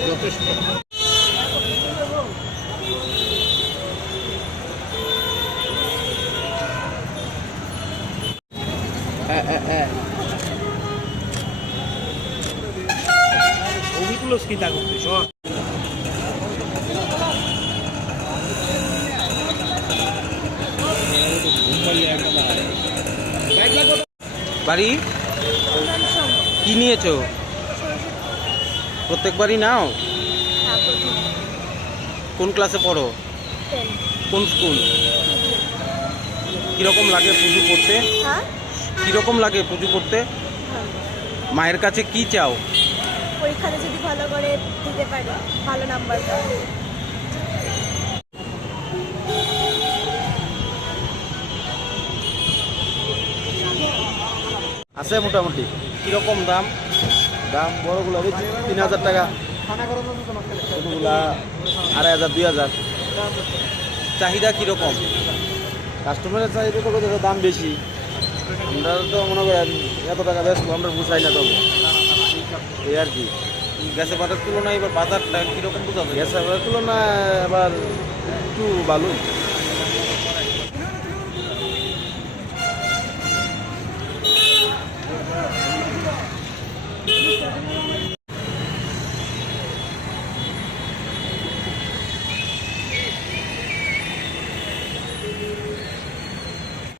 যথেষ্ট হ্যাঁ ছবিগুলো চিন্তা করতেছ বাড়ি কি নিয়েছো? প্রত্যেকবারই নাও? কোন ক্লাসে পড়ো? কোন স্কুল কীরকম লাগে পুজো করতে? হ্যাঁ? কীরকম লাগে পুজো করতে? মায়ের কাছে কি চাও? পরীক্ষাতে যদি ভালো করে দিতে পারি ভালো নাম্বার আছে মোটামুটি। কীরকম দাম? দাম বড়গুলো ওই তিন হাজার টাকা। আড়াই হাজার, দুই হাজার। চাহিদা কীরকম? কাস্টমারের চাহিদা তো দাম বেশি। আমরা তো মনে করেন এত টাকা বেশ আমরা বুঝাই না তবে। এই আর কি। গ্যাসে বাজার তুলনায় এবার বাজারটা কীরকম বোঝাবে গ্যাস তুলনায় আবার একটু ভালোই।